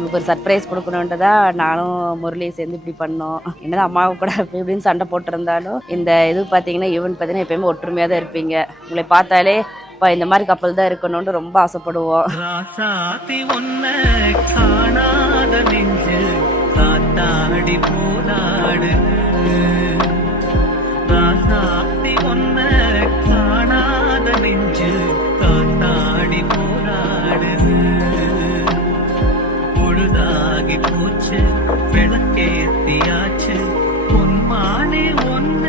உங்களுக்கு ஒரு சர்ப்ரைஸ் கொடுக்கணுன்றதா நானும் முரளியை சேர்ந்து இப்படி பண்ணோம். என்னதான் அம்மாவை கூட அப்படி இப்படின்னு சண்டை போட்டிருந்தாலும் இந்த இது பார்த்தீங்கன்னா ஈவெண்ட் பார்த்தீங்கன்னா எப்பயுமே ஒற்றுமையாக தான் இருப்பீங்க. உங்களை பார்த்தாலே இந்த மாதிரி கப்பல் தான் இருக்கணும்னு ரொம்ப ஆசைப்படுவோம். பொழுதாகி போச்சு விளக்கேத்தியாச்சு பொன்மானே ஒன்ன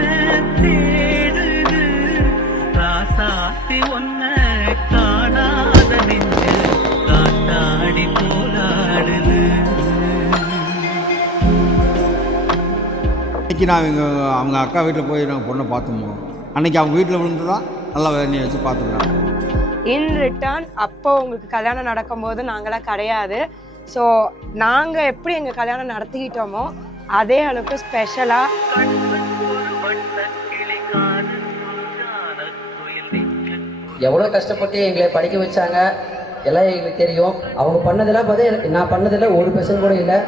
தேடுது ராசாத்தி ஒன்ன காணாத நெஞ்சு காத்தாடி போராடுது. அன்றைக்கி நான் அவங்க அக்கா வீட்டில் போய் நாங்கள் பொண்ணை பார்த்தோமோ அன்றைக்கி அவங்க வீட்டில் விழுந்து தான் நல்லா வேலையை வச்சு பார்த்துக்கிறாங்க. இன் ரிட்டர்ன் அப்போ உங்களுக்கு கல்யாணம் நடக்கும்போது நாங்களாம் கிடையாது. ஸோ நாங்கள் எப்படி எங்கள் கல்யாணம் நடத்திக்கிட்டோமோ அதே அளவுக்கு ஸ்பெஷலாக எவ்வளோ கஷ்டப்பட்டு எங்களை படிக்க வச்சாங்க எல்லாம் எங்களுக்கு தெரியும். அவங்க பண்ணதெல்லாம் பார்த்தா நான் பண்ணதில் 1% கூட இல்லை.